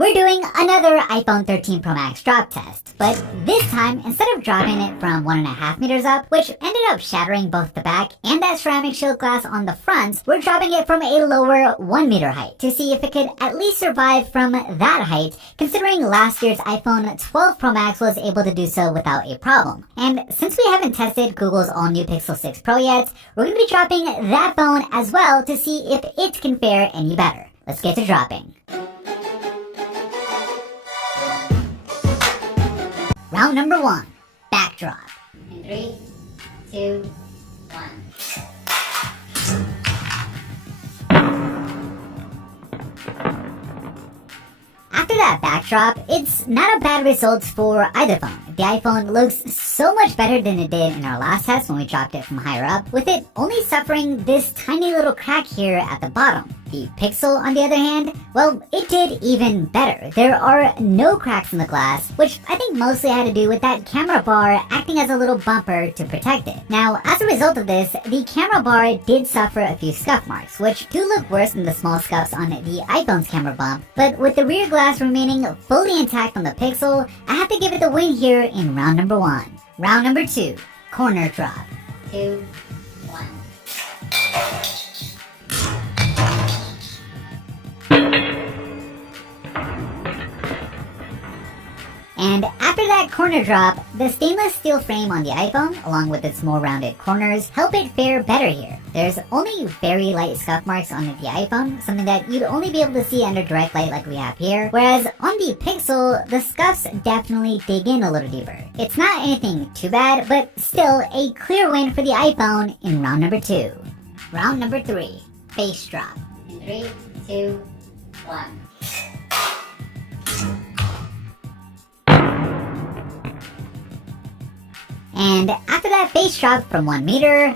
We're doing another iPhone 13 Pro Max drop test, but this time, instead of dropping it from 1.5 meters up, which ended up shattering both the back and that ceramic shield glass on the front, we're dropping it from a lower 1 meter height to see if it could at least survive from that height, considering last year's iPhone 12 Pro Max was able to do so without a problem. And since we haven't tested Google's all-new Pixel 6 Pro yet, we're going to be dropping that phone as well to see if it can fare any better. Let's get to dropping. Round number 1, backdrop. In 3, 2, 1. After that backdrop, it's not a bad result for either phone. The iPhone looks so much better than it did in our last test when we dropped it from higher up, with it only suffering this tiny little crack here at the bottom. The Pixel, on the other hand, well, it did even better. There are no cracks in the glass, which I think mostly had to do with that camera bar acting as a little bumper to protect it. Now, as a result of this, the camera bar did suffer a few scuff marks, which do look worse than the small scuffs on the iPhone's camera bump, but with the rear glass remaining fully intact on the Pixel, I have to give it the win here in round number 1. Round number 2, corner drop. 2, 1. And after that corner drop, the stainless steel frame on the iPhone, along with its more rounded corners, help it fare better here. There's only very light scuff marks on the iPhone, something that you'd only be able to see under direct light like we have here, whereas on the Pixel, the scuffs definitely dig in a little deeper. It's not anything too bad, but still a clear win for the iPhone in round number 2. Round number 3, face drop. In 3, 2, 1. And after that face drop from 1 meter,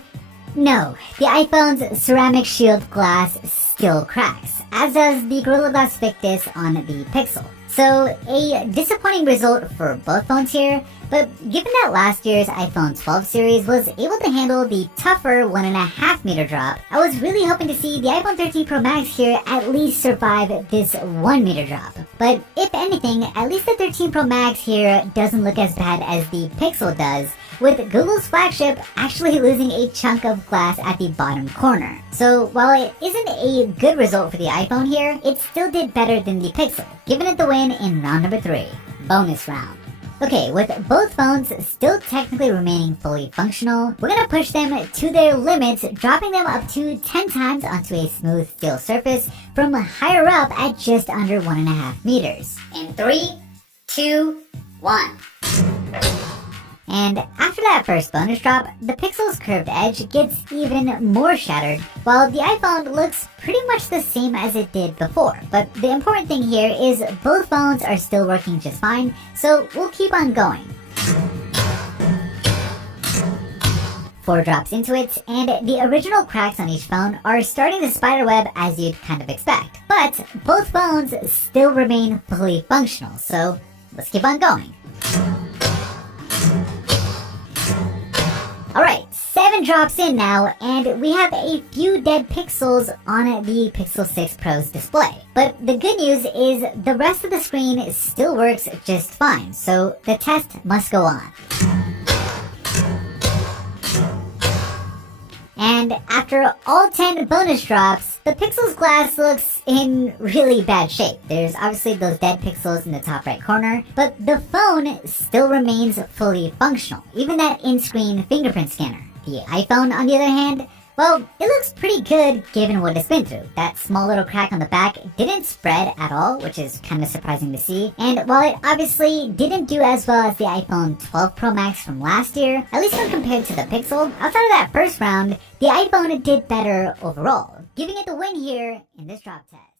no, the iPhone's ceramic shield glass still cracks, as does the Gorilla Glass Victus on the Pixel. So a disappointing result for both phones here, but given that last year's iPhone 12 series was able to handle the tougher 1.5 meter drop, I was really hoping to see the iPhone 13 Pro Max here at least survive this 1 meter drop. But if anything, at least the 13 Pro Max here doesn't look as bad as the Pixel does, with Google's flagship actually losing a chunk of glass at the bottom corner. So while it isn't a good result for the iPhone here, it still did better than the Pixel, giving it the win in round number 3, bonus round. Okay, with both phones still technically remaining fully functional, we're gonna push them to their limits, dropping them up to 10 times onto a smooth steel surface from higher up at just under 1.5 meters. In 3, 2, 1. And after that first bonus drop, the Pixel's curved edge gets even more shattered, while the iPhone looks pretty much the same as it did before. But the important thing here is both phones are still working just fine, so we'll keep on going. 4 drops into it, and the original cracks on each phone are starting to spiderweb as you'd kind of expect. But both phones still remain fully functional, so let's keep on going. Alright, 7 drops in now, and we have a few dead pixels on the Pixel 6 Pro's display. But the good news is the rest of the screen still works just fine, so the test must go on. And after all 10 bonus drops, the Pixel's glass looks in really bad shape. There's obviously those dead pixels in the top right corner, but the phone still remains fully functional, even that in-screen fingerprint scanner. The iPhone, on the other hand, well, it looks pretty good given what it's been through. That small little crack on the back didn't spread at all, which is kind of surprising to see. And while it obviously didn't do as well as the iPhone 12 Pro Max from last year, at least when compared to the Pixel, outside of that first round, the iPhone did better overall, giving it the win here in this drop test.